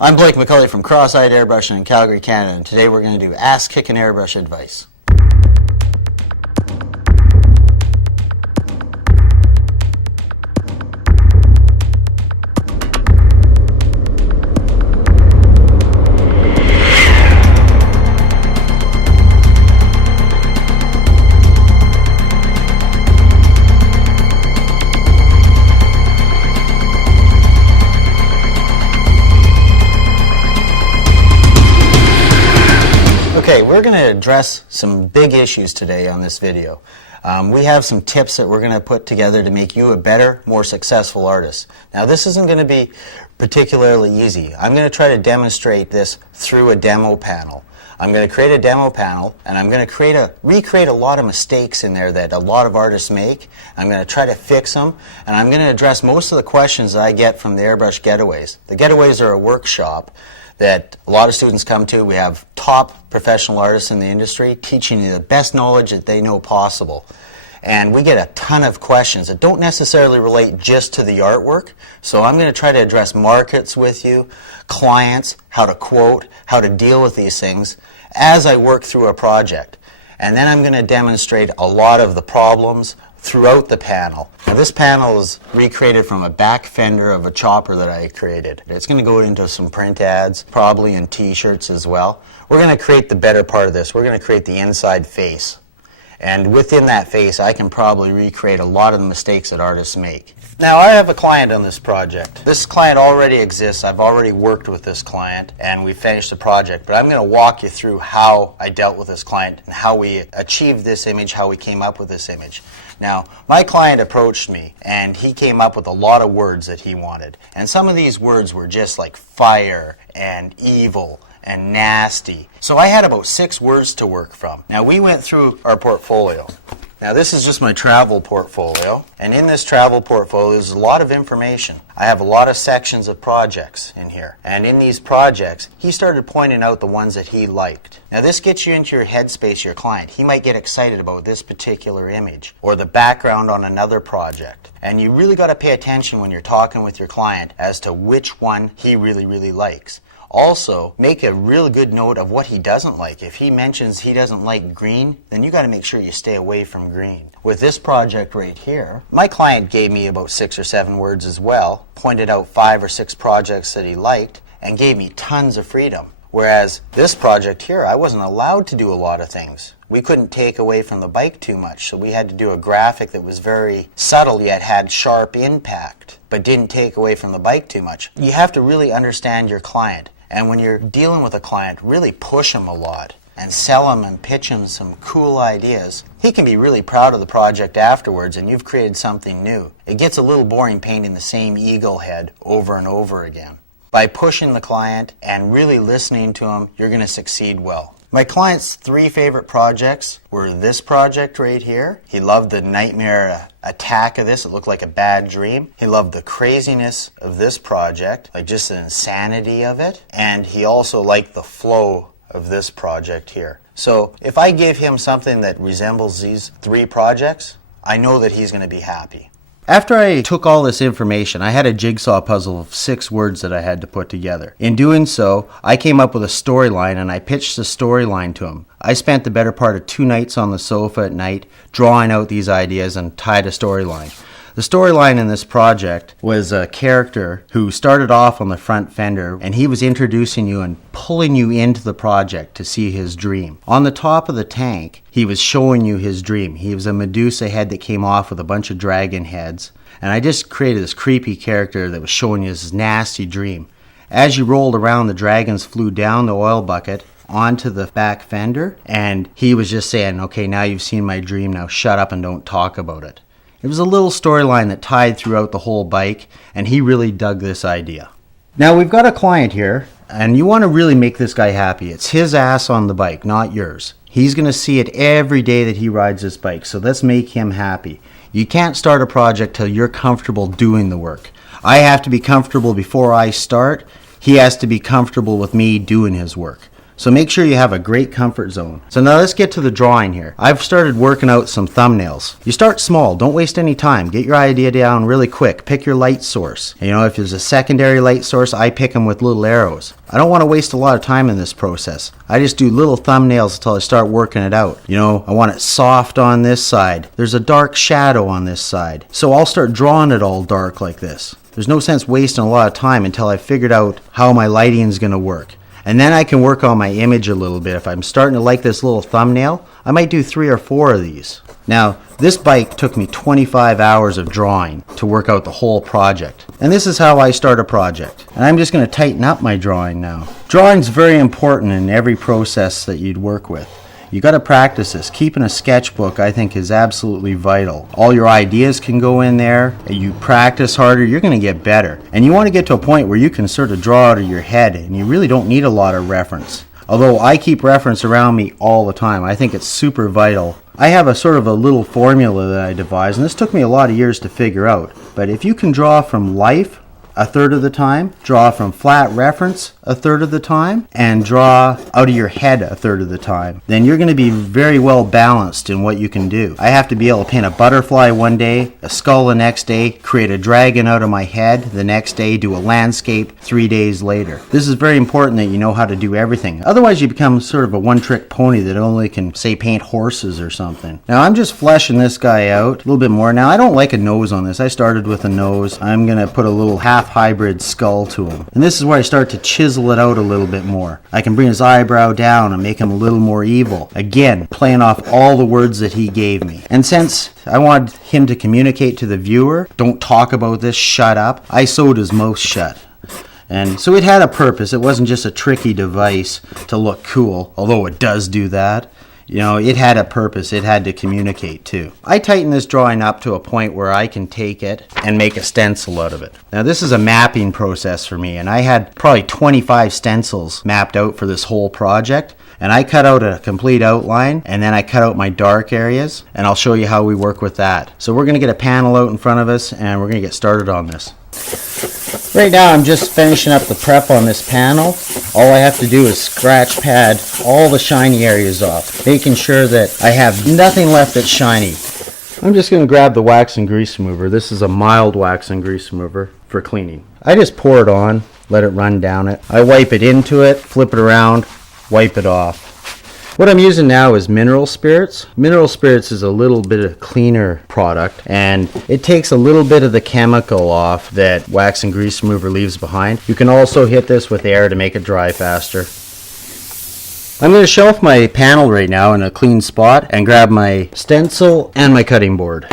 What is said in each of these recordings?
I'm Blake McCulley from Cross-Eyed Airbrushing in Calgary, Canada, and today we're going to do Ask Kickin' Airbrush advice. Okay, we're going to address some big issues today on this video. We have some tips that we're going to put together to make you a better, more successful artist. Now, this isn't going to be particularly easy. I'm going to try to demonstrate this through a demo panel. I'm going to create a demo panel, and I'm going to recreate a lot of mistakes in there that a lot of artists make. I'm going to try to fix them, and I'm going to address most of the questions that I get from the Airbrush Getaways. The Getaways are a workshop that a lot of students come to. We have top professional artists in the industry teaching you the best knowledge that they know possible. And we get a ton of questions that don't necessarily relate just to the artwork. So I'm going to try to address markets with you, clients, how to quote, how to deal with these things as I work through a project. And then I'm going to demonstrate a lot of the problems throughout the panel. Now, this panel is recreated from a back fender of a chopper that I created. It's going to go into some print ads, probably in t-shirts as well. We're going to create the better part of this. We're going to create the inside face. And within that face, I can probably recreate a lot of the mistakes that artists make. Now, I have a client on this project. This client already exists. I've already worked with this client, and we finished the project. But I'm going to walk you through how I dealt with this client and how we achieved this image, how we came up with this image. Now, my client approached me, and he came up with a lot of words that he wanted. And some of these words were just like fire and evil and nasty. So I had about 6 words to work from. Now, we went through our portfolio. Now, this is just my travel portfolio, and in this travel portfolio there's a lot of information. I have a lot of sections of projects in here, and in these projects he started pointing out the ones that he liked. Now, this gets you into your headspace, your client. He might get excited about this particular image or the background on another project, and you really got to pay attention when you're talking with your client as to which one he really likes. Also, make a really good note of what he doesn't like. If he mentions he doesn't like green, then you got to make sure you stay away from green. With this project right here, my client gave me about 6 or 7 words as well, pointed out 5 or 6 projects that he liked, and gave me tons of freedom. Whereas this project here, I wasn't allowed to do a lot of things. We couldn't take away from the bike too much, so we had to do a graphic that was very subtle yet had sharp impact, but didn't take away from the bike too much. You have to really understand your client. And when you're dealing with a client, really push him a lot and sell him and pitch him some cool ideas. He can be really proud of the project afterwards, and you've created something new. It gets a little boring painting the same eagle head over and over again. By pushing the client and really listening to him, you're going to succeed well. My client's 3 favorite projects were this project right here. He loved the nightmare attack of this. It looked like a bad dream. He loved the craziness of this project, like just the insanity of it. And he also liked the flow of this project here. So if I give him something that resembles these 3 projects, I know that he's going to be happy. After I took all this information, I had a jigsaw puzzle of 6 words that I had to put together. In doing so, I came up with a storyline, and I pitched the storyline to him. I spent the better part of 2 nights on the sofa at night drawing out these ideas and tied a storyline. The storyline in this project was a character who started off on the front fender, and he was introducing you and pulling you into the project to see his dream. On the top of the tank, he was showing you his dream. He was a Medusa head that came off with a bunch of dragon heads, and I just created this creepy character that was showing you his nasty dream. As you rolled around, the dragons flew down the oil bucket onto the back fender, and he was just saying, okay, now you've seen my dream, now shut up and don't talk about it. It was a little storyline that tied throughout the whole bike, and he really dug this idea. Now, we've got a client here, and you want to really make this guy happy. It's his ass on the bike, not yours. He's going to see it every day that he rides this bike, so let's make him happy. You can't start a project till you're comfortable doing the work. I have to be comfortable before I start. He has to be comfortable with me doing his work. So make sure you have a great comfort zone. So now let's get to the drawing here. I've started working out some thumbnails. You start small, don't waste any time. Get your idea down really quick. Pick your light source. You know, if there's a secondary light source, I pick them with little arrows. I don't want to waste a lot of time in this process. I just do little thumbnails until I start working it out. You know, I want it soft on this side. There's a dark shadow on this side. So I'll start drawing it all dark like this. There's no sense wasting a lot of time until I figured out how my lighting is going to work. And then I can work on my image a little bit. If I'm starting to like this little thumbnail, I might do 3 or 4 of these. Now, this bike took me 25 hours of drawing to work out the whole project. And this is how I start a project. And I'm just going to tighten up my drawing now. Drawing's very important in every process that you'd work with. You got to practice this. Keeping a sketchbook, I think, is absolutely vital. All your ideas can go in there. You practice harder, you're going to get better. And you want to get to a point where you can sort of draw out of your head, and you really don't need a lot of reference. Although I keep reference around me all the time. I think it's super vital. I have a sort of a little formula that I devised, and this took me a lot of years to figure out. But if you can draw from life a third of the time, draw from flat reference a third of the time, and draw out of your head a third of the time, then you're going to be very well balanced in what you can do. I have to be able to paint a butterfly one day, a skull the next day, create a dragon out of my head the next day, do a landscape 3 days later. This is very important that you know how to do everything. Otherwise you become sort of a one-trick pony that only can, say, paint horses or something. Now I'm just fleshing this guy out a little bit more. Now I don't like a nose on this. I started with a nose. I'm going to put a little half hybrid skull to him. And this is where I start to chisel it out a little bit more. I can bring his eyebrow down and make him a little more evil. Again, playing off all the words that he gave me. And since I want him to communicate to the viewer, don't talk about this, shut up, I sewed his mouth shut. And so it had a purpose. It wasn't just a tricky device to look cool, although it does do that. You know, it had a purpose. It had to communicate too. I tightened this drawing up to a point where I can take it and make a stencil out of it. Now this is a mapping process for me, and I had probably 25 stencils mapped out for this whole project. And I cut out a complete outline, and then I cut out my dark areas, and I'll show you how we work with that. So we're going to get a panel out in front of us, and we're going to get started on this. Right now I'm just finishing up the prep on this panel. All I have to do is scratch pad all the shiny areas off, making sure that I have nothing left that's shiny. I'm just going to grab the wax and grease remover. This is a mild wax and grease remover for cleaning. I just pour it on, let it run down it. I wipe it into it, flip it around, wipe it off. What I'm using now is mineral spirits. Mineral spirits is a little bit of cleaner product, and it takes a little bit of the chemical off that wax and grease remover leaves behind. You can also hit this with air to make it dry faster. I'm going to shelf my panel right now in a clean spot and grab my stencil and my cutting board.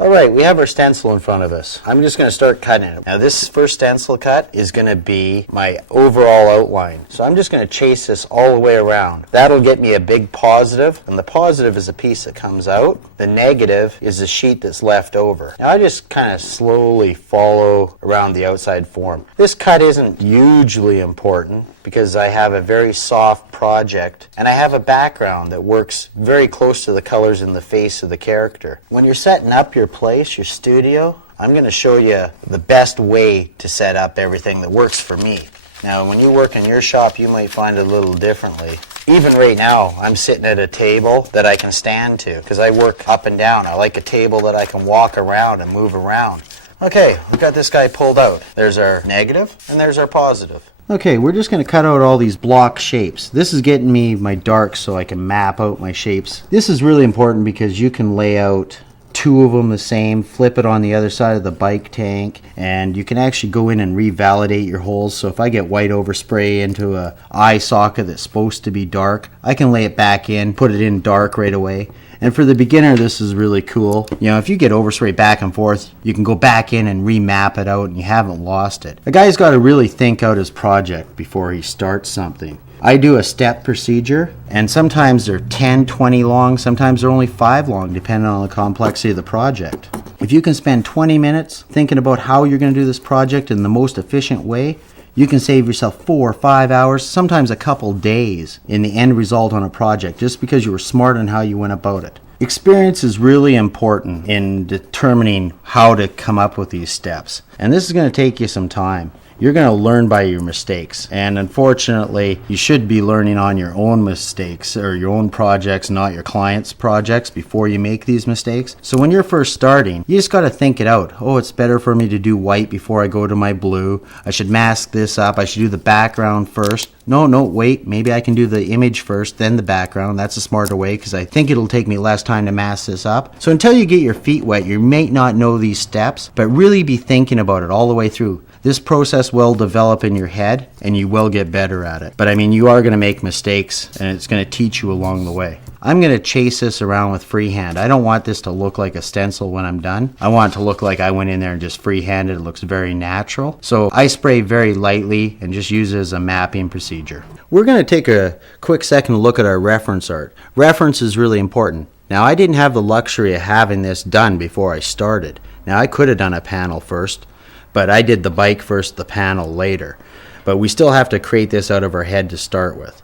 Alright, we have our stencil in front of us. I'm just going to start cutting it. Now this first stencil cut is going to be my overall outline. So I'm just going to chase this all the way around. That'll get me a big positive, and the positive is a piece that comes out. The negative is the sheet that's left over. Now I just kind of slowly follow around the outside form. This cut isn't hugely important because I have a very soft project and I have a background that works very close to the colors in the face of the character. When you're setting up your place, your studio, I'm going to show you the best way to set up everything that works for me. Now when you work in your shop, you might find it a little differently. Even right now, I'm sitting at a table that I can stand to because I work up and down. I like a table that I can walk around and move around. Okay, we've got this guy pulled out. There's our negative and there's our positive. Okay, we're just going to cut out all these block shapes. This is getting me my darks so I can map out my shapes. This is really important because you can lay out 2 of them the same, flip it on the other side of the bike tank, and you can actually go in and revalidate your holes. So if I get white overspray into a eye socket that's supposed to be dark, I can lay it back in, put it in dark right away. And for the beginner, this is really cool. You know, if you get overspray back and forth, you can go back in and remap it out and you haven't lost it. A guy's got to really think out his project before he starts something. I do a step procedure, and sometimes they're 10, 20 long, sometimes they're only 5 long, depending on the complexity of the project. If you can spend 20 minutes thinking about how you're going to do this project in the most efficient way, you can save yourself 4 or 5 hours, sometimes a couple days in the end result on a project, just because you were smart in how you went about it. Experience is really important in determining how to come up with these steps, and this is going to take you some time. you're going to learn by your mistakes. And unfortunately, you should be learning on your own mistakes or your own projects, not your clients' projects, before you make these mistakes. So when you're first starting, you just got to think it out. Oh, it's better for me to do white before I go to my blue. I should mask this up. I should do the background first. No, wait, maybe I can do the image first, then the background. That's a smarter way because I think it'll take me less time to mask this up. So until you get your feet wet, you may not know these steps, but really be thinking about it all the way through. This process will develop in your head and you will get better at it. But I mean, you are going to make mistakes and it's going to teach you along the way. I'm going to chase this around with freehand. I don't want this to look like a stencil when I'm done. I want it to look like I went in there and just freehanded. It looks very natural. So I spray very lightly and just use it as a mapping procedure. We're going to take a quick second to look at our reference art. Reference is really important. Now, I didn't have the luxury of having this done before I started. Now, I could have done a panel first, but I did the bike first, the panel later. But we still have to create this out of our head to start with.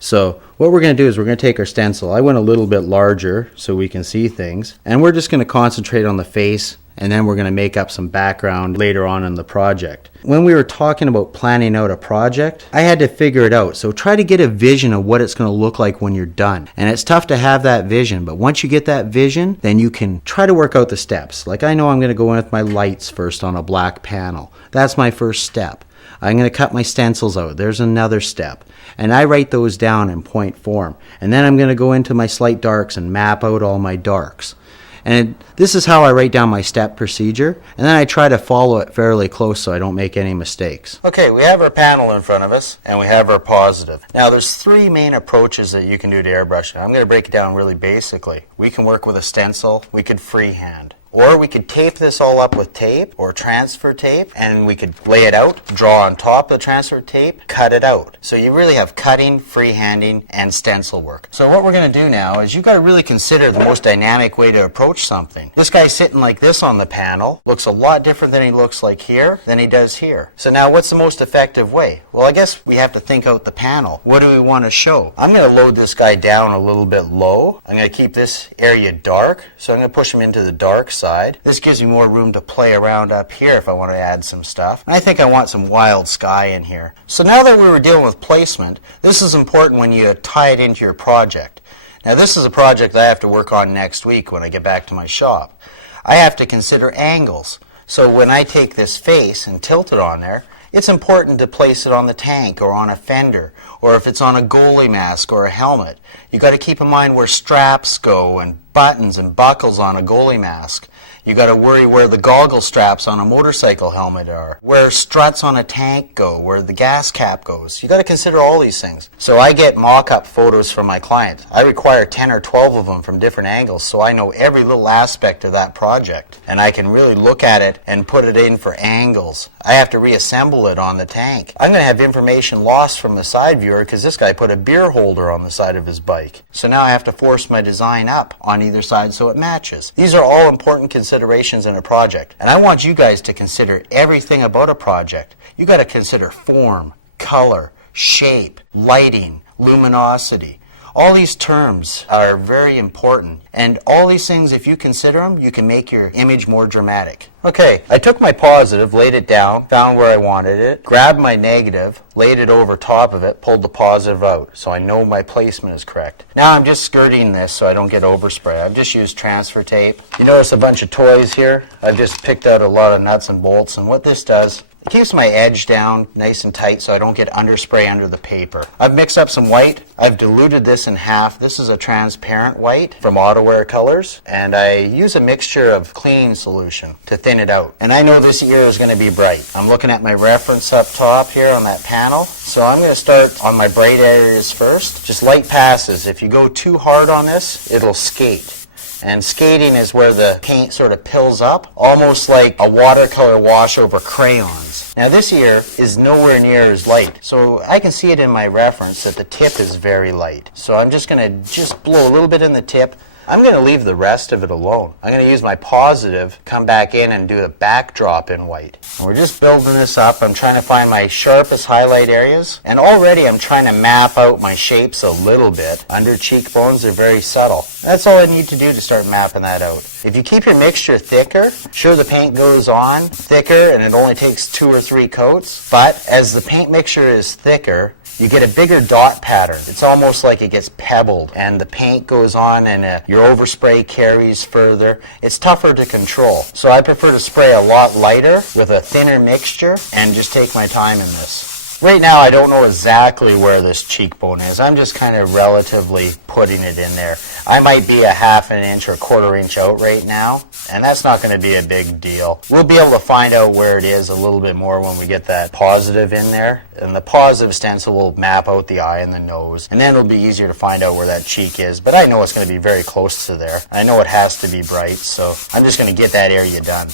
So what we're going to do is we're going to take our stencil. I went a little bit larger so we can see things. And we're just going to concentrate on the face, and then we're going to make up some background later on in the project. When we were talking about planning out a project, I had to figure it out. So try to get a vision of what it's going to look like when you're done. And it's tough to have that vision, but once you get that vision, then you can try to work out the steps. Like I know I'm going to go in with my lights first on a black panel. That's my first step. I'm going to cut my stencils out. There's another step. And I write those down in point form. And then I'm going to go into my slight darks and map out all my darks. And this is how I write down my step procedure. And then I try to follow it fairly close so I don't make any mistakes. Okay, we have our panel in front of us and we have our positive. Now there's three main approaches that you can do to airbrushing. I'm going to break it down really basically. We can work with a stencil. We could freehand. Or we could tape this all up with tape or transfer tape, and we could lay it out, draw on top of the transfer tape, cut it out. So you really have cutting, freehanding, and stencil work. So what we're going to do now is you've got to really consider the most dynamic way to approach something. This guy sitting like this on the panel looks a lot different than he looks like here than he does here. So now what's the most effective way? Well, I guess we have to think out the panel. What do we want to show? I'm going to load this guy down a little bit low. I'm going to keep this area dark, so I'm going to push him into the dark side. This gives me more room to play around up here if I want to add some stuff. And I think I want some wild sky in here. So now that we were dealing with placement, this is important when you tie it into your project. Now this is a project that I have to work on next week when I get back to my shop. I have to consider angles. So when I take this face and tilt it on there, it's important to place it on the tank or on a fender, or if it's on a goalie mask or a helmet. You've got to keep in mind where straps go and buttons and buckles on a goalie mask. You got to worry where the goggle straps on a motorcycle helmet are, where struts on a tank go, where the gas cap goes. You got to consider all these things. So I get mock-up photos from my client. I require 10 or 12 of them from different angles so I know every little aspect of that project. And I can really look at it and put it in for angles. I have to reassemble it on the tank. I'm going to have information lost from the side viewer because this guy put a beer holder on the side of his bike. So now I have to force my design up on either side so it matches. These are all important considerations in a project. And I want you guys to consider everything about a project. You got to consider form, color, shape, lighting, luminosity. All these terms are very important, and all these things, if you consider them, you can make your image more dramatic. Okay, I took my positive, laid it down, found where I wanted it, grabbed my negative, laid it over top of it, pulled the positive out, so I know my placement is correct. Now I'm just skirting this so I don't get overspray. I've just used transfer tape. You notice a bunch of toys here? I've just picked out a lot of nuts and bolts, and what this does, it keeps my edge down nice and tight so I don't get underspray under the paper. I've mixed up some white. I've diluted this in half. This is a transparent white from AutoWare Colors, and I use a mixture of cleaning solution to thin it out. And I know this ear is going to be bright. I'm looking at my reference up top here on that panel, so I'm going to start on my bright areas first. Just light passes. If you go too hard on this, it'll skate. And skating is where the paint sort of pills up, almost like a watercolor wash over crayons. Now this ear is nowhere near as light, so I can see it in my reference that the tip is very light. So I'm just going to blow a little bit in the tip, I'm going to leave the rest of it alone. I'm going to use my positive, come back in and do the backdrop in white. And we're just building this up. I'm trying to find my sharpest highlight areas. And already I'm trying to map out my shapes a little bit. Under cheekbones, they're very subtle. That's all I need to do to start mapping that out. If you keep your mixture thicker, sure, the paint goes on thicker and it only takes 2 or 3 coats. But as the paint mixture is thicker, you get a bigger dot pattern. It's almost like it gets pebbled and the paint goes on and your overspray carries further. It's tougher to control. So I prefer to spray a lot lighter with a thinner mixture and just take my time in this. Right now I don't know exactly where this cheekbone is. I'm just kind of relatively putting it in there. I might be a 1/2 inch or 1/4 inch out right now, and that's not going to be a big deal. We'll be able to find out where it is a little bit more when we get that positive in there. And the positive stencil will map out the eye and the nose, and then it'll be easier to find out where that cheek is. But I know it's going to be very close to there. I know it has to be bright, so I'm just going to get that area done.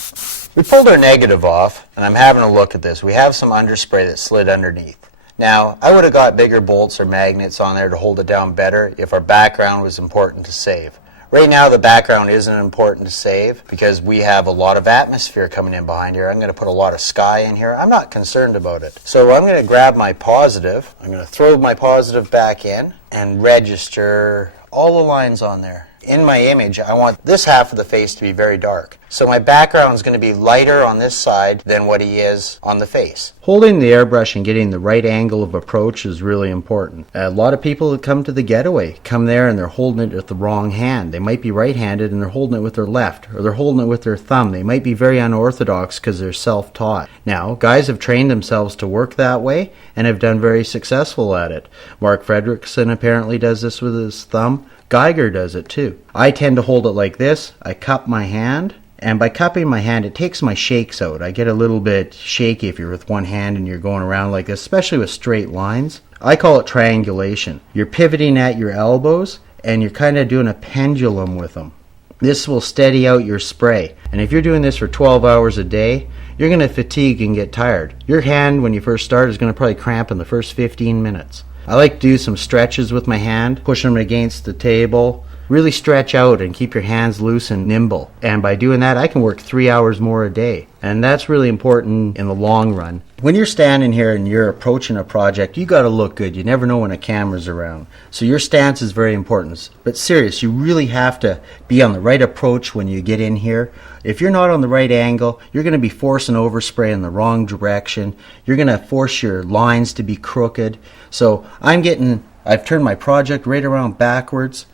We pulled our negative off, and I'm having a look at this. We have some underspray that slid underneath. Now, I would have got bigger bolts or magnets on there to hold it down better if our background was important to save. Right now, the background isn't important to save because we have a lot of atmosphere coming in behind here. I'm going to put a lot of sky in here. I'm not concerned about it. So I'm going to grab my positive. I'm going to throw my positive back in and register all the lines on there. In my image, I want this half of the face to be very dark. So my background is going to be lighter on this side than what he is on the face. Holding the airbrush and getting the right angle of approach is really important. A lot of people that come to the getaway come there and they're holding it with the wrong hand. They might be right-handed and they're holding it with their left, or they're holding it with their thumb. They might be very unorthodox because they're self-taught. Now, guys have trained themselves to work that way and have done very successful at it. Mark Fredrickson apparently does this with his thumb. Geiger does it too. I tend to hold it like this. I cup my hand, and by cupping my hand, it takes my shakes out. I get a little bit shaky if you're with one hand and you're going around like this, especially with straight lines. I call it triangulation. You're pivoting at your elbows, and you're kind of doing a pendulum with them. This will steady out your spray. And if you're doing this for 12 hours a day, you're going to fatigue and get tired. Your hand, when you first start, is going to probably cramp in the first 15 minutes. I like to do some stretches with my hand, push them against the table, really stretch out and keep your hands loose and nimble. And by doing that, I can work 3 hours more a day. And that's really important in the long run. When you're standing here and you're approaching a project, you got to look good. You never know when a camera's around. So your stance is very important. But serious, you really have to be on the right approach when you get in here. If you're not on the right angle, you're going to be forcing overspray in the wrong direction. You're going to force your lines to be crooked. So I've turned my project right around backwards.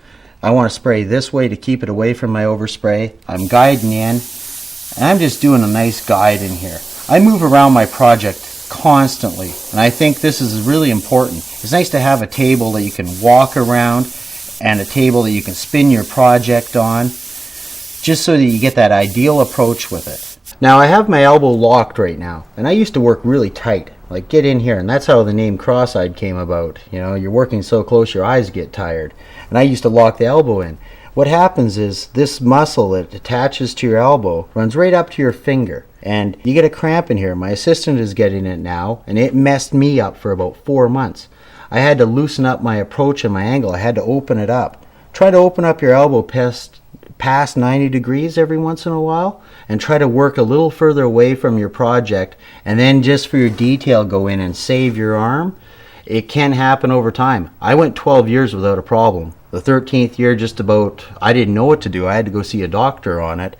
I want to spray this way to keep it away from my overspray. I'm guiding in, and I'm just doing a nice guide in here. I move around my project constantly, and I think this is really important. It's nice to have a table that you can walk around and a table that you can spin your project on, just so that you get that ideal approach with it. Now I have my elbow locked right now, and I used to work really tight, like get in here, and that's how the name cross-eyed came about. You know, you're working so close your eyes get tired, and I used to lock the elbow in. What happens is this muscle that attaches to your elbow runs right up to your finger, and you get a cramp in here. My assistant is getting it now, and it messed me up for about 4 months. I had to loosen up my approach and my angle. I had to open it up. Try to open up your elbow past 90 degrees every once in a while, and try to work a little further away from your project, and then just for your detail go in and save your arm. It can happen over time. I went 12 years without a problem. The 13th year, I didn't know what to do. I had to go see a doctor on it,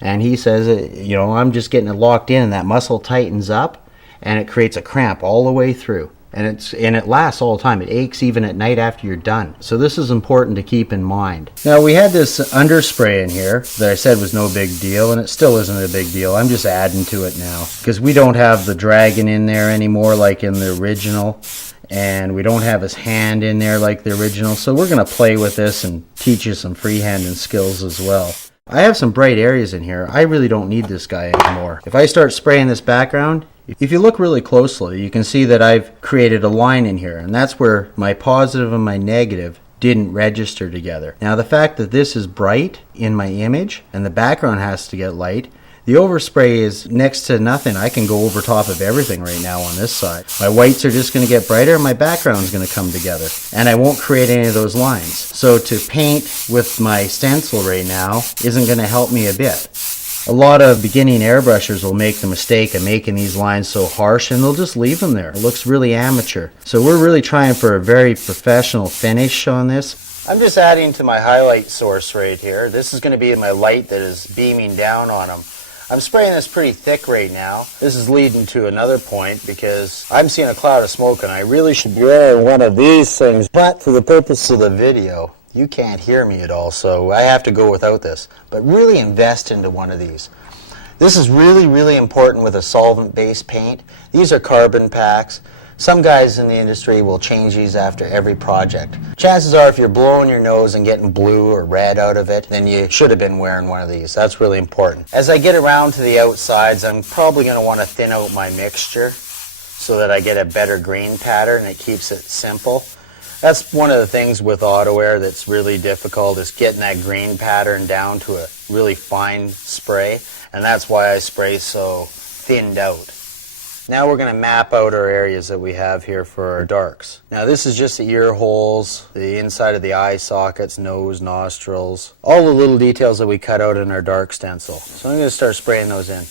and he says, I'm just getting it locked in, and that muscle tightens up, and it creates a cramp all the way through. And it lasts all the time. It aches even at night after you're done. So this is important to keep in mind. Now we had this underspray in here that I said was no big deal, and it still isn't a big deal. I'm just adding to it now because we don't have the dragon in there anymore like in the original, and we don't have his hand in there like the original. So we're going to play with this and teach you some freehanding skills as well. I have some bright areas in here. I really don't need this guy anymore. If I start spraying this background, if you look really closely, you can see that I've created a line in here, and that's where my positive and my negative didn't register together. Now the fact that this is bright in my image and the background has to get light, The overspray is next to nothing. I can go over top of everything right now on this side. My whites are just going to get brighter, and my background is going to come together. And I won't create any of those lines. So to paint with my stencil right now isn't going to help me a bit. A lot of beginning airbrushers will make the mistake of making these lines so harsh, and they'll just leave them there. It looks really amateur. So we're really trying for a very professional finish on this. I'm just adding to my highlight source right here. This is going to be my light that is beaming down on them. I'm spraying this pretty thick right now. This is leading to another point because I'm seeing a cloud of smoke and I really should be wearing one of these things. But for the purpose of the video, you can't hear me at all, so I have to go without this. But really invest into one of these. This is really, really important with a solvent-based paint. These are carbon packs. Some guys in the industry will change these after every project. Chances are if you're blowing your nose and getting blue or red out of it, then you should have been wearing one of these. That's really important. As I get around to the outsides, I'm probably going to want to thin out my mixture so that I get a better green pattern. It keeps it simple. That's one of the things with auto air that's really difficult, is getting that green pattern down to a really fine spray, and that's why I spray so thinned out. Now we're going to map out our areas that we have here for our darks. Now this is just the ear holes, the inside of the eye sockets, nose, nostrils, all the little details that we cut out in our dark stencil. So I'm going to start spraying those in.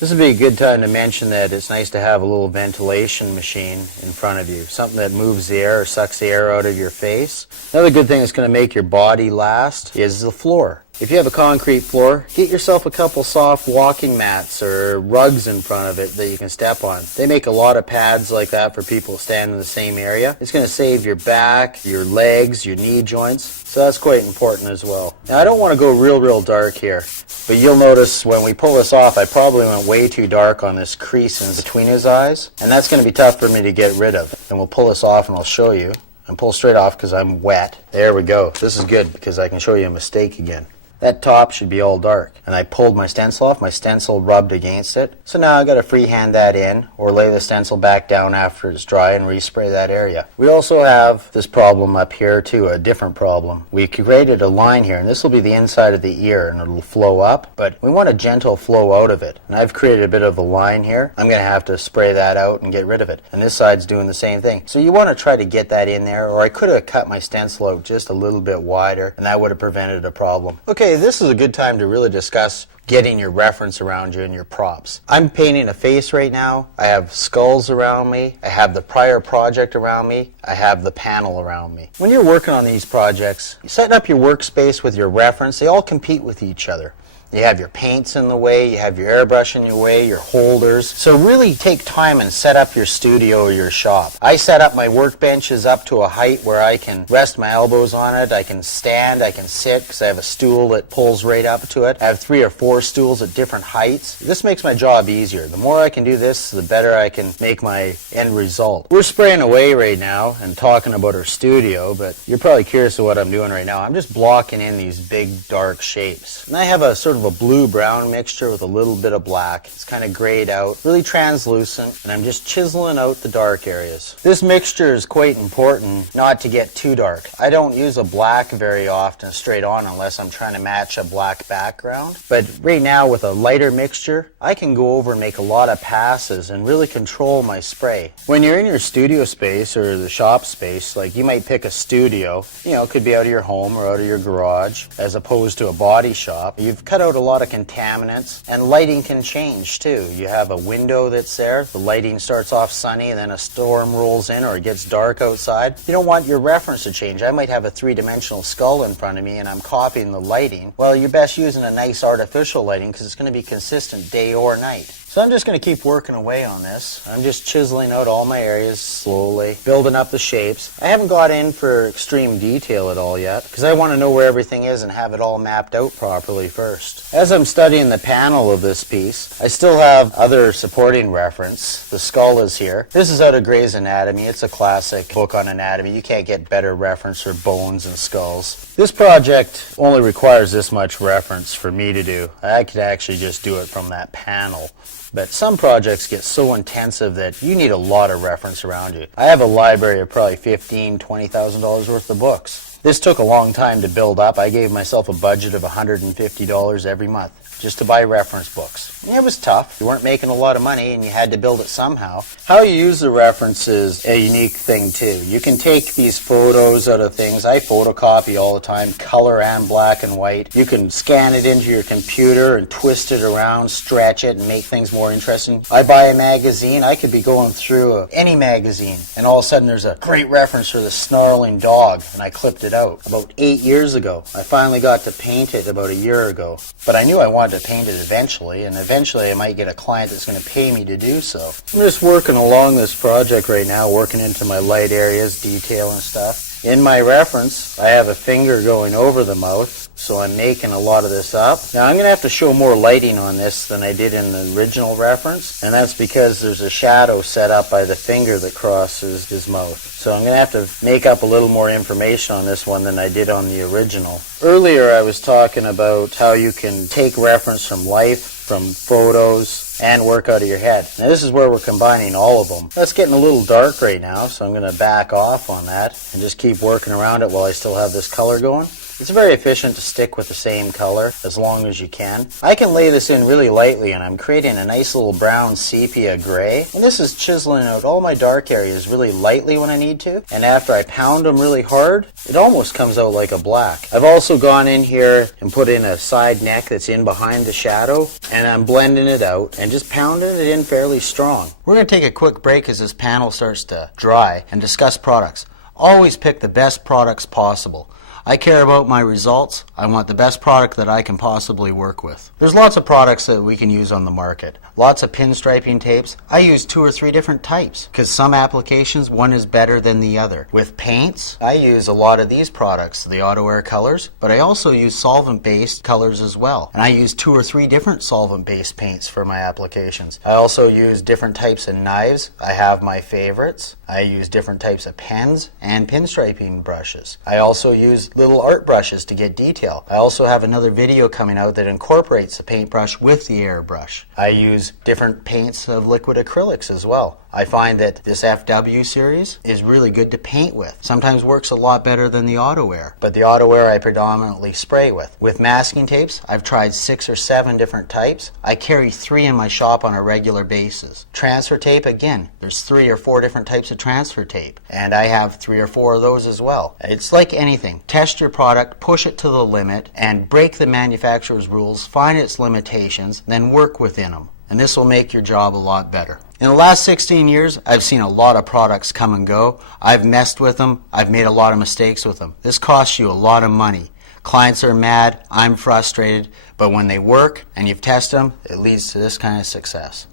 This would be a good time to mention that it's nice to have a little ventilation machine in front of you, something that moves the air or sucks the air out of your face. Another good thing that's going to make your body last is the floor. If you have a concrete floor, get yourself a couple soft walking mats or rugs in front of it that you can step on. They make a lot of pads like that for people to stand in the same area. It's going to save your back, your legs, your knee joints, so that's quite important as well. Now I don't want to go real dark here, but you'll notice when we pull this off, I probably went way too dark on this crease in between his eyes, and that's going to be tough for me to get rid of. And we'll pull this off and I'll show you. And pull straight off because I'm wet. There we go. This is good because I can show you a mistake again. That top should be all dark. And I pulled my stencil off. My stencil rubbed against it. So now I've got to freehand that in or lay the stencil back down after it's dry and respray that area. We also have this problem up here too, a different problem. We created a line here, and this will be the inside of the ear, and it'll flow up, but we want a gentle flow out of it. And I've created a bit of a line here. I'm going to have to spray that out and get rid of it. And this side's doing the same thing. So you want to try to get that in there, or I could have cut my stencil out just a little bit wider, and that would have prevented a problem. Okay, this is a good time to really discuss getting your reference around you and your props. I'm painting a face right now. I have skulls around me. I have the prior project around me. I have the panel around me. When you're working on these projects, you set up your workspace with your reference. They all compete with each other. You have your paints in the way, you have your airbrush in your way, your holders. So really take time and set up your studio or your shop. I set up my workbenches up to a height where I can rest my elbows on it. I can stand, I can sit because I have a stool that pulls right up to it. I have 3 or 4 stools at different heights. This makes my job easier. The more I can do this, the better I can make my end result. We're spraying away right now and talking about our studio, but you're probably curious of what I'm doing right now. I'm just blocking in these big dark shapes. And I have a sort of a blue-brown mixture with a little bit of black. It's kind of grayed out, really translucent, and I'm just chiseling out the dark areas. This mixture is quite important not to get too dark. I don't use a black very often straight on unless I'm trying to match a black background. But right now with a lighter mixture, I can go over and make a lot of passes and really control my spray. When you're in your studio space or the shop space, like you might pick a studio, it could be out of your home or out of your garage, as opposed to a body shop. You've cut out a lot of contaminants, and lighting can change too. You have a window that's there, the lighting starts off sunny, and then a storm rolls in or it gets dark outside. You don't want your reference to change. I might have a 3-dimensional skull in front of me and I'm copying the lighting. Well, you're best using a nice artificial lighting because it's going to be consistent day or night. So I'm just going to keep working away on this. I'm just chiseling out all my areas slowly, building up the shapes. I haven't got in for extreme detail at all yet because I want to know where everything is and have it all mapped out properly first. As I'm studying the panel of this piece, I still have other supporting reference. The skull is here. This is out of Gray's Anatomy. It's a classic book on anatomy. You can't get better reference for bones and skulls. This project only requires this much reference for me to do. I could actually just do it from that panel. But some projects get so intensive that you need a lot of reference around you. I have a library of probably $15,000, $20,000 worth of books. This took a long time to build up. I gave myself a budget of $150 every month. just to buy reference books. And it was tough. You weren't making a lot of money and you had to build it somehow. How you use the reference is a unique thing too. You can take these photos out of things. I photocopy all the time, color and black and white. You can scan it into your computer and twist it around, stretch it, and make things more interesting. I buy a magazine. I could be going through any magazine, and all of a sudden there's a great reference for the snarling dog, and I clipped it out. About 8 years ago, I finally got to paint it about a year ago. But I knew I wanted to paint it eventually, and eventually I might get a client that's going to pay me to do so. I'm just working along this project right now, working into my light areas, detail and stuff. In my reference, I have a finger going over the mouth, so I'm making a lot of this up. Now I'm going to have to show more lighting on this than I did in the original reference, and that's because there's a shadow set up by the finger that crosses his mouth. So I'm going to have to make up a little more information on this one than I did on the original. Earlier I was talking about how you can take reference from life, from photos, and work out of your head. Now this is where we're combining all of them. That's getting a little dark right now, so I'm going to back off on that and just keep working around it while I still have this color going. It's very efficient to stick with the same color as long as you can. I can lay this in really lightly, and I'm creating a nice little brown sepia gray. And this is chiseling out all my dark areas really lightly when I need to. And after I pound them really hard, it almost comes out like a black. I've also gone in here and put in a side neck that's in behind the shadow, and I'm blending it out and just pounding it in fairly strong. We're going to take a quick break as this panel starts to dry and discuss products. Always pick the best products possible. I care about my results. I want the best product that I can possibly work with. There's lots of products that we can use on the market. Lots of pinstriping tapes. I use 2 or 3 different types because some applications one is better than the other. With paints, I use a lot of these products, the Auto Air colors, but I also use solvent-based colors as well. And I use 2 or 3 different solvent-based paints for my applications. I also use different types of knives. I have my favorites. I use different types of pens and pinstriping brushes. I also use little art brushes to get detail. I also have another video coming out that incorporates the paintbrush with the airbrush. I use different paints of liquid acrylics as well. I find that this FW series is really good to paint with. Sometimes works a lot better than the Auto Air, but the Auto Air I predominantly spray with. With masking tapes, I've tried 6 or 7 different types. I carry 3 in my shop on a regular basis. Transfer tape, again, there's 3 or 4 different types of transfer tape, and I have 3 or 4 of those as well. It's like anything. Test your product, push it to the limit, and break the manufacturer's rules, find its limitations, then work within them. And this will make your job a lot better. In the last 16 years, I've seen a lot of products come and go. I've messed with them. I've made a lot of mistakes with them. This costs you a lot of money. Clients are mad. I'm frustrated. But when they work and you've tested them, it leads to this kind of success.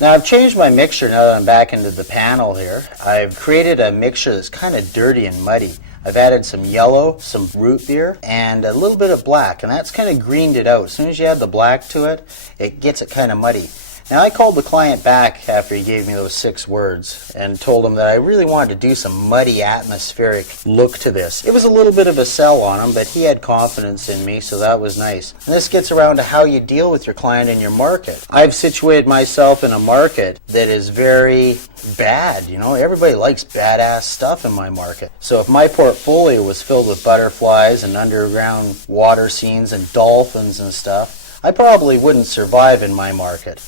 Now I've changed my mixture now that I'm back into the panel here. I've created a mixture that's kind of dirty and muddy. I've added some yellow, some root beer, and a little bit of black, and that's kind of greened it out. As soon as you add the black to it, it gets it kind of muddy. Now I called the client back after he gave me those 6 words and told him that I really wanted to do some muddy atmospheric look to this. It was a little bit of a sell on him, but he had confidence in me, so that was nice. And this gets around to how you deal with your client in your market. I've situated myself in a market that is very bad. You know, everybody likes badass stuff in my market. So if my portfolio was filled with butterflies and underground water scenes and dolphins and stuff, I probably wouldn't survive in my market.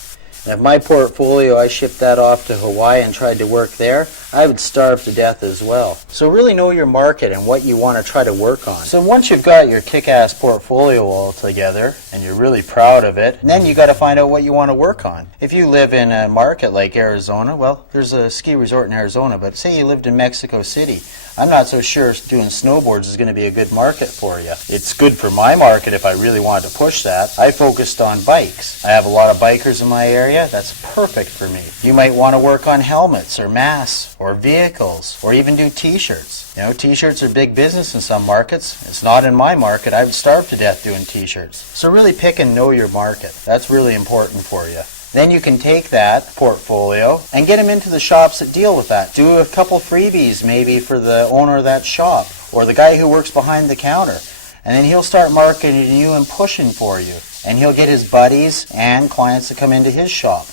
And if my portfolio, I shipped that off to Hawaii and tried to work there, I would starve to death as well. So really know your market and what you want to try to work on. So once you've got your kick-ass portfolio all together and you're really proud of it, then you got to find out what you want to work on. If you live in a market like Arizona, well, there's a ski resort in Arizona, but say you lived in Mexico City, I'm not so sure doing snowboards is going to be a good market for you. It's good for my market if I really wanted to push that. I focused on bikes. I have a lot of bikers in my area. That's perfect for me. You might want to work on helmets or masks or vehicles or even do t-shirts. You know, t-shirts are big business in some markets. It's not in my market. I would starve to death doing t-shirts. So really pick and know your market. That's really important for you. Then you can take that portfolio and get them into the shops that deal with that. Do a couple freebies maybe for the owner of that shop or the guy who works behind the counter. And then he'll start marketing you and pushing for you. And he'll get his buddies and clients to come into his shop.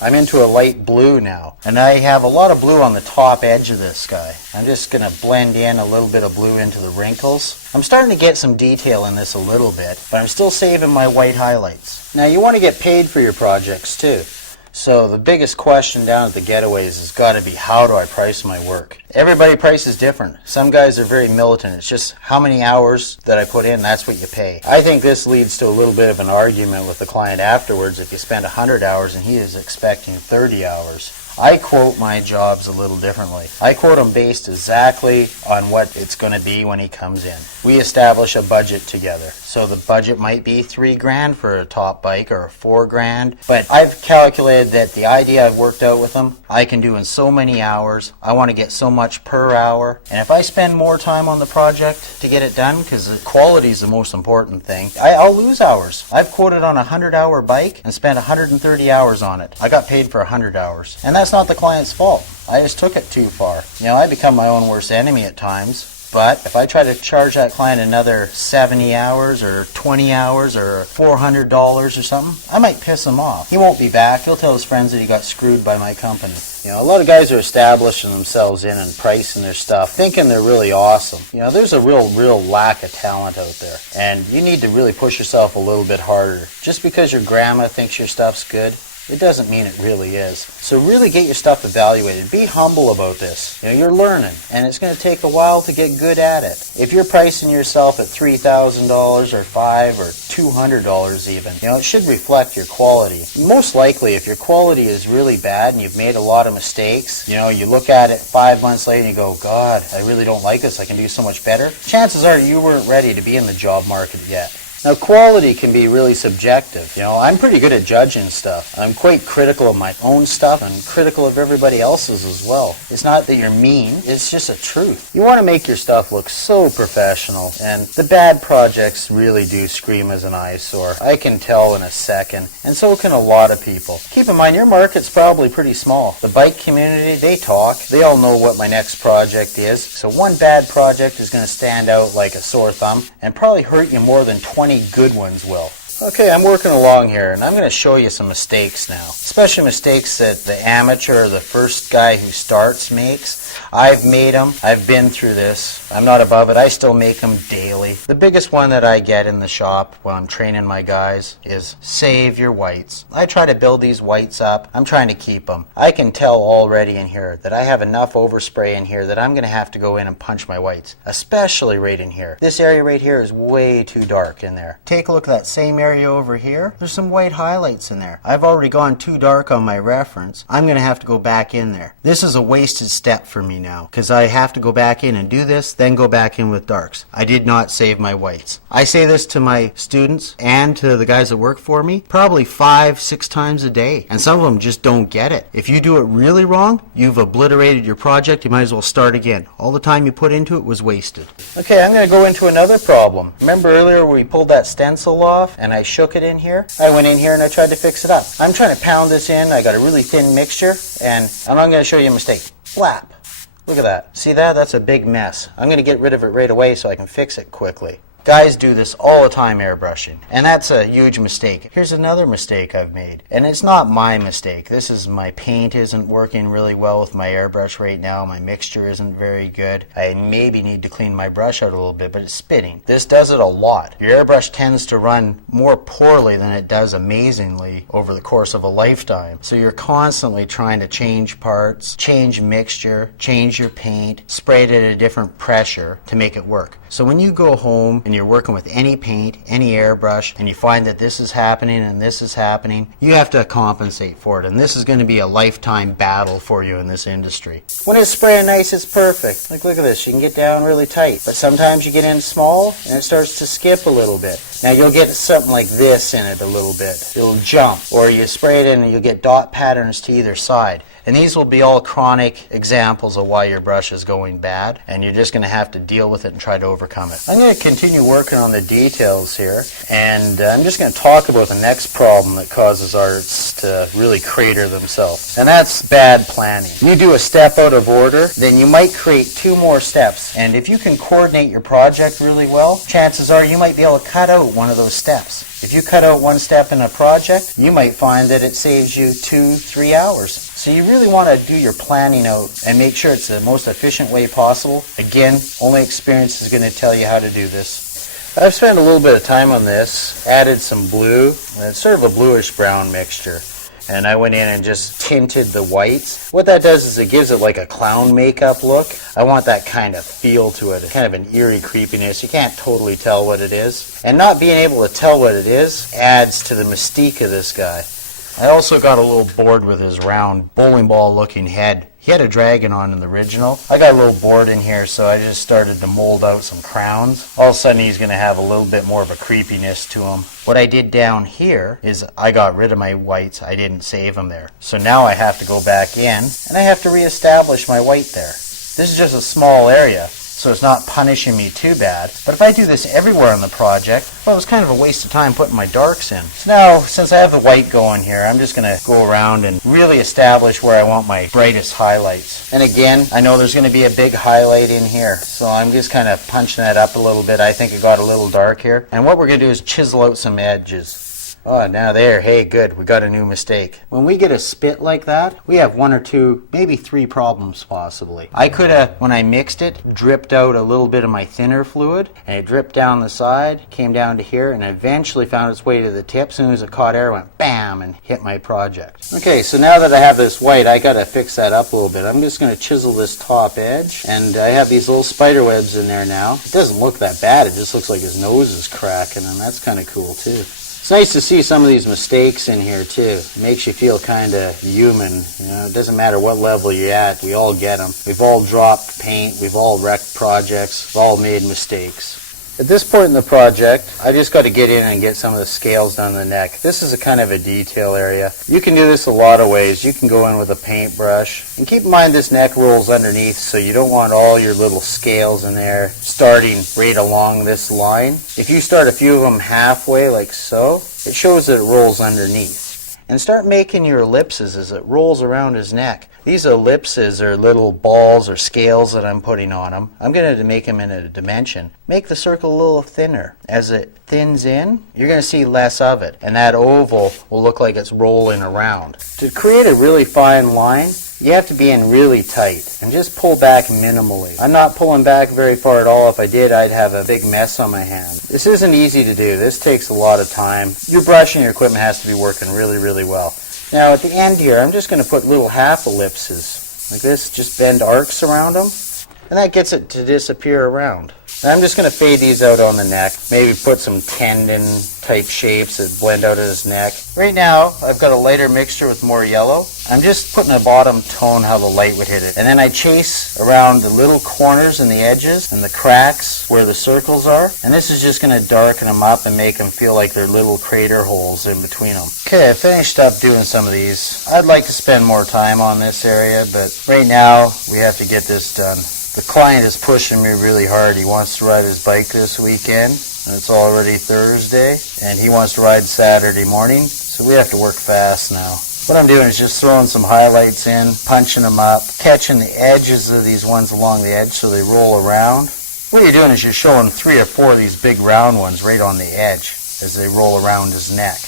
I'm into a light blue now, and I have a lot of blue on the top edge of this guy. I'm just going to blend in a little bit of blue into the wrinkles. I'm starting to get some detail in this a little bit, but I'm still saving my white highlights. Now you want to get paid for your projects too. So the biggest question down at the Getaways has got to be, how do I price my work? Everybody prices different. Some guys are very militant. It's just how many hours that I put in, that's what you pay. I think this leads to a little bit of an argument with the client afterwards if you spend 100 hours and he is expecting 30 hours. I quote my jobs a little differently. I quote them based exactly on what it's going to be when he comes in. We establish a budget together. So the budget might be $3,000 for a top bike or $4,000, but I've calculated that the idea I've worked out with him, I can do in so many hours. I want to get so much per hour, and if I spend more time on the project to get it done, because the quality is the most important thing, I'll lose hours. I've quoted on a 100-hour bike and spent 130 hours on it. I got paid for 100 hours, and that's not the client's fault. I just took it too far. You know, I become my own worst enemy at times. But if I try to charge that client another 70 hours or 20 hours or $400 or something, I might piss him off. He won't be back. He'll tell his friends that he got screwed by my company. You know, a lot of guys are establishing themselves in and pricing their stuff, thinking they're really awesome. You know, there's a real lack of talent out there. And you need to really push yourself a little bit harder. Just because your grandma thinks your stuff's good, it doesn't mean it really is. So really get your stuff evaluated. Be humble about this. You know, you're learning, and it's going to take a while to get good at it. If you're pricing yourself at $3,000 or $500 or $200 even, you know, it should reflect your quality. Most likely, if your quality is really bad and you've made a lot of mistakes, you know, you look at it 5 months later and you go, God, I really don't like this. I can do so much better. Chances are you weren't ready to be in the job market yet. Now, quality can be really subjective. You know, I'm pretty good at judging stuff. I'm quite critical of my own stuff and critical of everybody else's as well. It's not that you're mean, it's just a truth. You want to make your stuff look so professional, and the bad projects really do scream as an eyesore. I can tell in a second, and so can a lot of people. Keep in mind, your market's probably pretty small. The bike community, they talk. They all know what my next project is. So one bad project is going to stand out like a sore thumb and probably hurt you more than 20 good ones will. Okay, I'm working along here, and I'm going to show you some mistakes now, especially mistakes that the amateur or the first guy who starts makes. I've made them. I've been through this. I'm not above it. I still make them daily. The biggest one that I get in the shop while I'm training my guys is save your whites. I try to build these whites up. I'm trying to keep them. I can tell already in here that I have enough overspray in here that I'm going to have to go in and punch my whites, especially right in here. This area right here is way too dark in there. Take a look at that same area over here. There's some white highlights in there. I've already gone too dark on my reference. I'm going to have to go back in there. This is a wasted step for me now because I have to go back in and do this, then go back in with darks. I did not save my whites. I say this to my students and to the guys that work for me probably 5-6 times a day, and some of them just don't get it. If you do it really wrong, you've obliterated your project. You might as well start again. All the time you put into it was wasted. Okay, I'm going to go into another problem. Remember earlier we pulled that stencil off and I shook it in here? I went in here and I tried to fix it up. I'm trying to pound this in. I got a really thin mixture, and I'm not going to show you a mistake. Flap. Look at that. See that? That's a big mess. I'm going to get rid of it right away so I can fix it quickly. Guys do this all the time, airbrushing, and that's a huge mistake. Here's another mistake I've made, and it's not my mistake. This is my paint isn't working really well with my airbrush right now. My mixture isn't very good. I maybe need to clean my brush out a little bit, but it's spitting. This does it a lot. Your airbrush tends to run more poorly than it does amazingly over the course of a lifetime. So you're constantly trying to change parts, change mixture, change your paint, spray it at a different pressure to make it work. So when you go home and you're working with any paint, any airbrush, and you find that this is happening and this is happening, you have to compensate for it. And this is going to be a lifetime battle for you in this industry. When it's spraying nice, it's perfect. Like, look at this. You can get down really tight. But sometimes you get in small and it starts to skip a little bit. Now you'll get something like this in it a little bit. It'll jump. Or you spray it in and you'll get dot patterns to either side. And these will be all chronic examples of why your brush is going bad, and you're just going to have to deal with it and try to overcome it. I'm going to continue working on the details here, and I'm just going to talk about the next problem that causes artists to really crater themselves, and that's bad planning. You do a step out of order, then you might create 2 more steps, and if you can coordinate your project really well, chances are you might be able to cut out one of those steps. If you cut out one step in a project, you might find that it saves you 2-3 hours. So you really want to do your planning out and make sure it's the most efficient way possible. Again, only experience is going to tell you how to do this. I've spent a little bit of time on this, added some blue, and it's sort of a bluish-brown mixture. And I went in and just tinted the whites. What that does is it gives it like a clown makeup look. I want that kind of feel to it, kind of an eerie creepiness. You can't totally tell what it is. And not being able to tell what it is adds to the mystique of this guy. I also got a little bored with his round bowling ball looking head. He had a dragon on in the original. I got a little bored in here, so I just started to mold out some crowns. All of a sudden he's going to have a little bit more of a creepiness to him. What I did down here is I got rid of my whites. I didn't save them there. So now I have to go back in and I have to reestablish my white there. This is just a small area, so it's not punishing me too bad. But if I do this everywhere on the project, well, it's kind of a waste of time putting my darks in. So now, since I have the white going here, I'm just going to go around and really establish where I want my brightest highlights. And again, I know there's going to be a big highlight in here, so I'm just kind of punching that up a little bit. I think it got a little dark here. And what we're going to do is chisel out some edges. Oh, now there, hey, good, we got a new mistake. When we get a spit like that, we have 1 or 2, maybe 3 problems possibly. I could have, when I mixed it, dripped out a little bit of my thinner fluid, and it dripped down the side, came down to here, and eventually found its way to the tip. As soon as it caught air, it went BAM and hit my project. Okay, so now that I have this white, I gotta fix that up a little bit. I'm just gonna chisel this top edge, and I have these little spider webs in there now. It doesn't look that bad, it just looks like his nose is cracking, and that's kind of cool too. It's nice to see some of these mistakes in here too. It makes you feel kind of human. You know, it doesn't matter what level you're at, we all get them. We've all dropped paint, we've all wrecked projects, we've all made mistakes. At this point in the project, I just got to get in and get some of the scales down the neck. This is a kind of a detail area. You can do this a lot of ways. You can go in with a paintbrush. And keep in mind this neck rolls underneath, so you don't want all your little scales in there starting right along this line. If you start a few of them halfway like so, it shows that it rolls underneath. And start making your ellipses as it rolls around his neck. These ellipses are little balls or scales that I'm putting on them. I'm going to make them in a dimension. Make the circle a little thinner. As it thins in, you're going to see less of it. And that oval will look like it's rolling around. To create a really fine line, you have to be in really tight and just pull back minimally. I'm not pulling back very far at all. If I did, I'd have a big mess on my hand. This isn't easy to do. This takes a lot of time. Your brush and your equipment has to be working really, really well. Now at the end here, I'm just going to put little half ellipses like this, just bend arcs around them, and that gets it to disappear around. And I'm just going to fade these out on the neck, maybe put some tendon type shapes that blend out of his neck. Right now, I've got a lighter mixture with more yellow. I'm just putting a bottom tone how the light would hit it. And then I chase around the little corners and the edges and the cracks where the circles are. And this is just going to darken them up and make them feel like they're little crater holes in between them. Okay, I finished up doing some of these. I'd like to spend more time on this area, but right now we have to get this done. The client is pushing me really hard. He wants to ride his bike this weekend, and it's already Thursday, and he wants to ride Saturday morning, so we have to work fast now. What I'm doing is just throwing some highlights in, punching them up, catching the edges of these ones along the edge so they roll around. What you're doing is you're showing 3 or 4 of these big round ones right on the edge as they roll around his neck.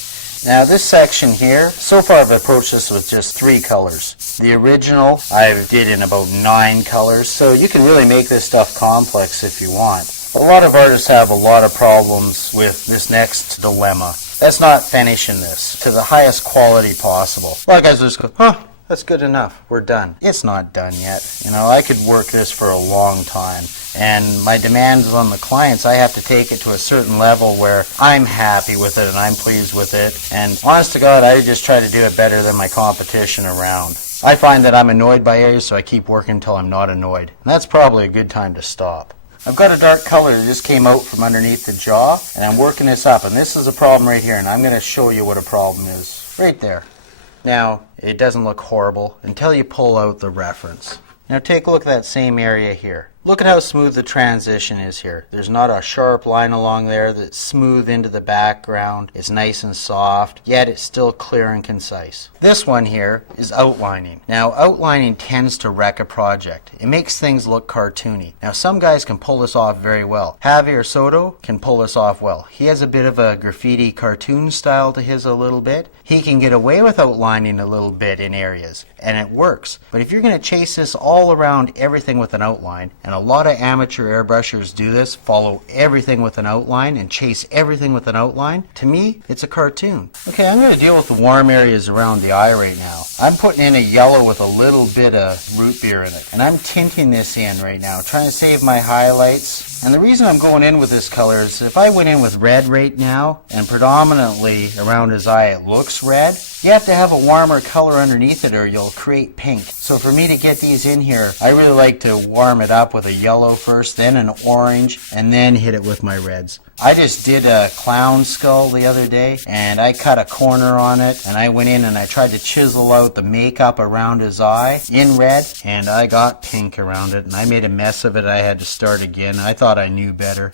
Now this section here, so far I've approached this with just 3 colors. The original I did in about 9 colors, so you can really make this stuff complex if you want. A lot of artists have a lot of problems with this next dilemma. That's not finishing this to the highest quality possible. A lot of guys just go, that's good enough, we're done. It's not done yet. You know, I could work this for a long time. And my demands on the clients, I have to take it to a certain level where I'm happy with it and I'm pleased with it. And honest to God, I just try to do it better than my competition around. I find that I'm annoyed by areas, so I keep working until I'm not annoyed. And that's probably a good time to stop. I've got a dark color that just came out from underneath the jaw, and I'm working this up. And this is a problem right here, and I'm going to show you what a problem is. Right there. Now, it doesn't look horrible until you pull out the reference. Now take a look at that same area here. Look at how smooth the transition is here. There's not a sharp line along there that's smooth into the background. It's nice and soft, yet it's still clear and concise. This one here is outlining. Now outlining tends to wreck a project. It makes things look cartoony. Now some guys can pull this off very well. Javier Soto can pull this off well. He has a bit of a graffiti cartoon style to his a little bit. He can get away with outlining a little bit in areas, and it works. But if you're going to chase this all around everything with an outline, and a lot of amateur airbrushers do this, follow everything with an outline and chase everything with an outline. To me, it's a cartoon. Okay, I'm going to deal with the warm areas around the eye right now. I'm putting in a yellow with a little bit of root beer in it. And I'm tinting this in right now, trying to save my highlights. And the reason I'm going in with this color is if I went in with red right now, and predominantly around his eye it looks red, you have to have a warmer color underneath it or you'll create pink. So for me to get these in here, I really like to warm it up with a yellow first, then an orange, and then hit it with my reds. I just did a clown skull the other day, and I cut a corner on it, and I went in and I tried to chisel out the makeup around his eye in red, and I got pink around it, and I made a mess of it. I had to start again. I thought I knew better.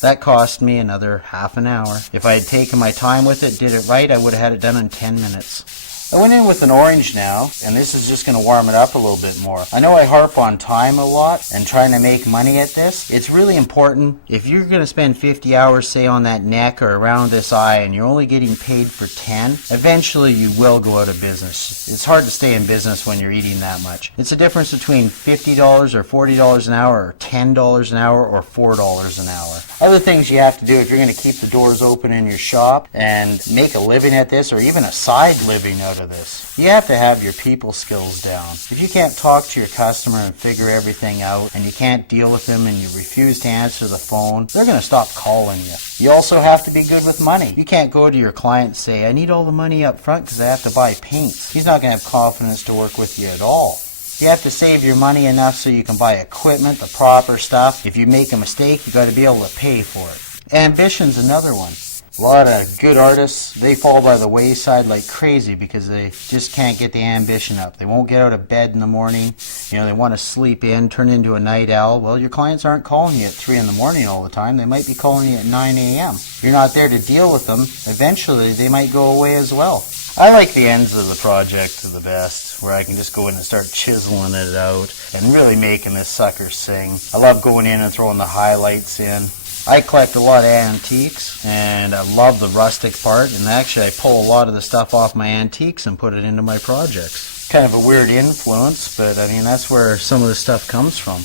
That cost me another half an hour. If I had taken my time with it, did it right, I would have had it done in 10 minutes. I went in with an orange now, and this is just going to warm it up a little bit more. I know I harp on time a lot and trying to make money at this. It's really important. If you're going to spend 50 hours, say, on that neck or around this eye, and you're only getting paid for 10, eventually you will go out of business. It's hard to stay in business when you're eating that much. It's a difference between $50 or $40 an hour, or $10 an hour, or $4 an hour. Other things you have to do if you're going to keep the doors open in your shop and make a living at this, or even a side living out of this, you have to have your people skills down. If you can't talk to your customer and figure everything out, and you can't deal with them and you refuse to answer the phone, they're going to stop calling you. You also have to be good with money. You can't go to your client and say, I need all the money up front because I have to buy paints. He's not going to have confidence to work with you at all. You have to save your money enough so you can buy equipment, the proper stuff. If you make a mistake, you've got to be able to pay for it. Ambition's another one. A lot of good artists, they fall by the wayside like crazy because they just can't get the ambition up. They won't get out of bed in the morning. You know, they want to sleep in, turn into a night owl. Well, your clients aren't calling you at 3 in the morning all the time. They might be calling you at 9 a.m. You're not there to deal with them. Eventually, they might go away as well. I like the ends of the project the best, where I can just go in and start chiseling it out and really making this sucker sing. I love going in and throwing the highlights in. I collect a lot of antiques, and I love the rustic part, and actually I pull a lot of the stuff off my antiques and put it into my projects. Kind of a weird influence, but I mean that's where some of the stuff comes from.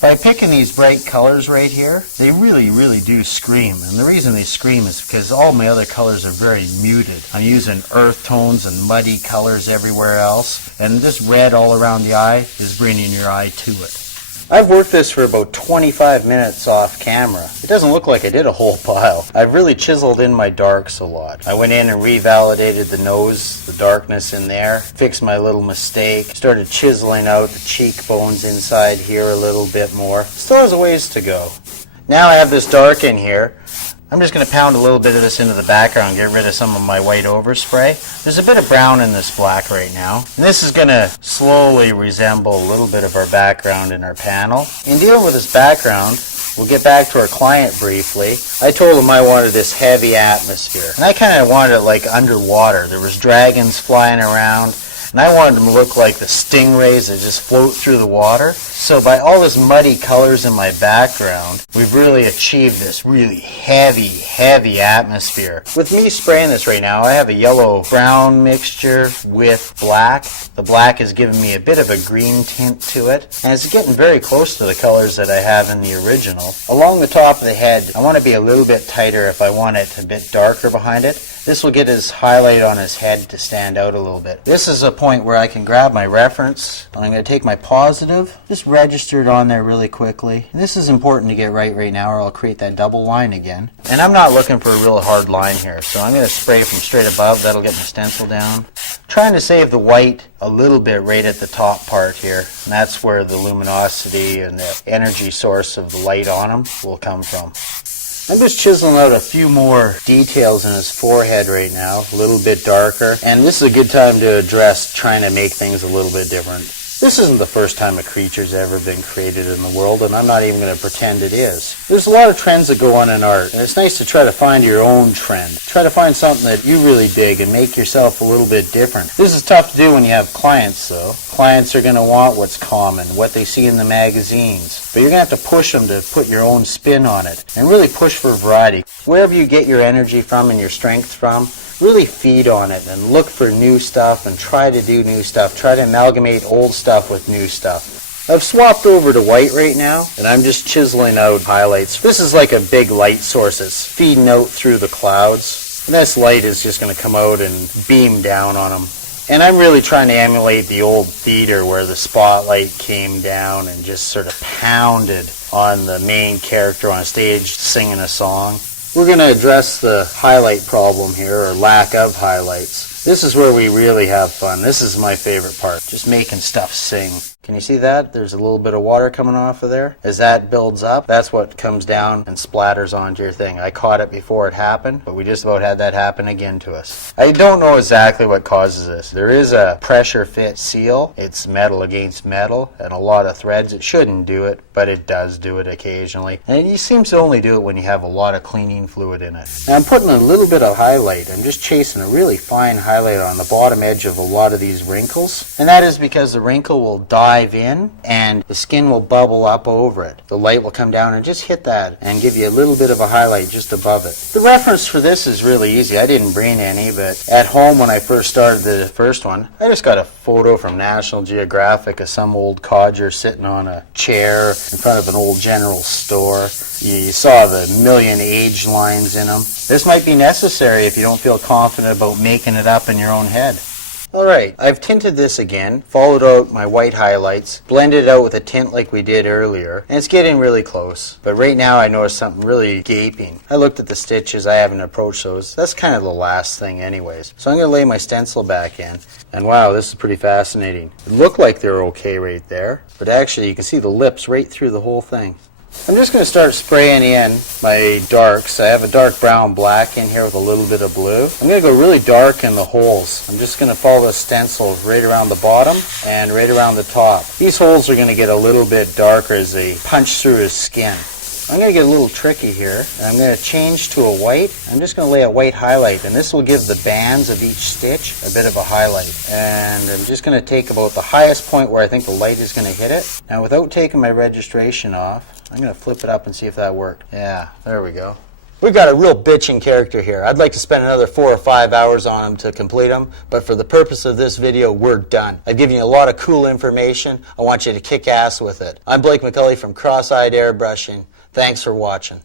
By picking these bright colors right here, they really do scream, and the reason they scream is because all my other colors are very muted. I'm using earth tones and muddy colors everywhere else, and this red all around the eye is bringing your eye to it. I've worked this for about 25 minutes off camera. It doesn't look like I did a whole pile. I've really chiseled in my darks a lot. I went in and revalidated the nose, the darkness in there, fixed my little mistake, started chiseling out the cheekbones inside here a little bit more. Still has a ways to go. Now I have this dark in here. I'm just going to pound a little bit of this into the background, get rid of some of my white overspray. There's a bit of brown in this black right now. And this is going to slowly resemble a little bit of our background in our panel. In dealing with this background, we'll get back to our client briefly. I told him I wanted this heavy atmosphere. And I kind of wanted it like underwater. There was dragons flying around. And I wanted them to look like the stingrays that just float through the water. So by all this muddy colors in my background, we've really achieved this really heavy atmosphere. With me spraying this right now, I have a yellow-brown mixture with black. The black is giving me a bit of a green tint to it. And it's getting very close to the colors that I have in the original. Along the top of the head, I want to be a little bit tighter if I want it a bit darker behind it. This will get his highlight on his head to stand out a little bit. This is a point where I can grab my reference. I'm going to take my positive, just register it on there really quickly. This is important to get right now or I'll create that double line again. And I'm not looking for a real hard line here, so I'm going to spray from straight above. That'll get my stencil down. Trying to save the white a little bit right at the top part here. And that's where the luminosity and the energy source of the light on them will come from. I'm just chiseling out a few more details in his forehead right now, a little bit darker, and this is a good time to address trying to make things a little bit different. This isn't the first time a creature's ever been created in the world, and I'm not even going to pretend it is. There's a lot of trends that go on in art, and it's nice to try to find your own trend. Try to find something that you really dig and make yourself a little bit different. This is tough to do when you have clients, though. Clients are going to want what's common, what they see in the magazines, but you're going to have to push them to put your own spin on it, and really push for variety. Wherever you get your energy from and your strength from, really feed on it and look for new stuff and try to do new stuff. Try to amalgamate old stuff with new stuff. I've swapped over to white right now, and I'm just chiseling out highlights. This is like a big light source that's feeding out through the clouds. And this light is just going to come out and beam down on them. And I'm really trying to emulate the old theater where the spotlight came down and just sort of pounded on the main character on stage singing a song. We're going to address the highlight problem here, or lack of highlights. This is where we really have fun. This is my favorite part, just making stuff sing. Can you see that? There's a little bit of water coming off of there. As that builds up, that's what comes down and splatters onto your thing. I caught it before it happened, but we just about had that happen again to us. I don't know exactly what causes this. There is a pressure fit seal. It's metal against metal, and a lot of threads. It shouldn't do it, but it does do it occasionally. And it seems to only do it when you have a lot of cleaning fluid in it. Now I'm putting a little bit of highlight. I'm just chasing a really fine highlight on the bottom edge of a lot of these wrinkles. And that is because the wrinkle will dive in and the skin will bubble up over it. The light will come down and just hit that and give you a little bit of a highlight just above it. The reference for this is really easy. I didn't bring any, but at home when I first started the first one, I just got a photo from National Geographic of some old codger sitting on a chair in front of an old general store. You saw the million age lines in them. This might be necessary if you don't feel confident about making it up in your own head. Alright, I've tinted this again, followed out my white highlights, blended it out with a tint like we did earlier, and it's getting really close. But right now I noticed something really gaping. I looked at the stitches, I haven't approached those. That's kind of the last thing anyways. So I'm going to lay my stencil back in, and wow, this is pretty fascinating. It looked like they were okay right there, but actually you can see the lips right through the whole thing. I'm just going to start spraying in my darks. I have a dark brown black in here with a little bit of blue. I'm going to go really dark in the holes. I'm just going to follow the stencil right around the bottom and right around the top. These holes are going to get a little bit darker as they punch through his skin. I'm going to get a little tricky here, and I'm going to change to a white. I'm just going to lay a white highlight, and this will give the bands of each stitch a bit of a highlight. And I'm just going to take about the highest point where I think the light is going to hit it. Now, without taking my registration off, I'm going to flip it up and see if that worked. Yeah, there we go. We've got a real bitching character here. I'd like to spend another 4 or 5 hours on him to complete him, but for the purpose of this video, we're done. I've given you a lot of cool information. I want you to kick ass with it. I'm Blake McCulley from Cross-Eyed Airbrushing. Thanks for watching.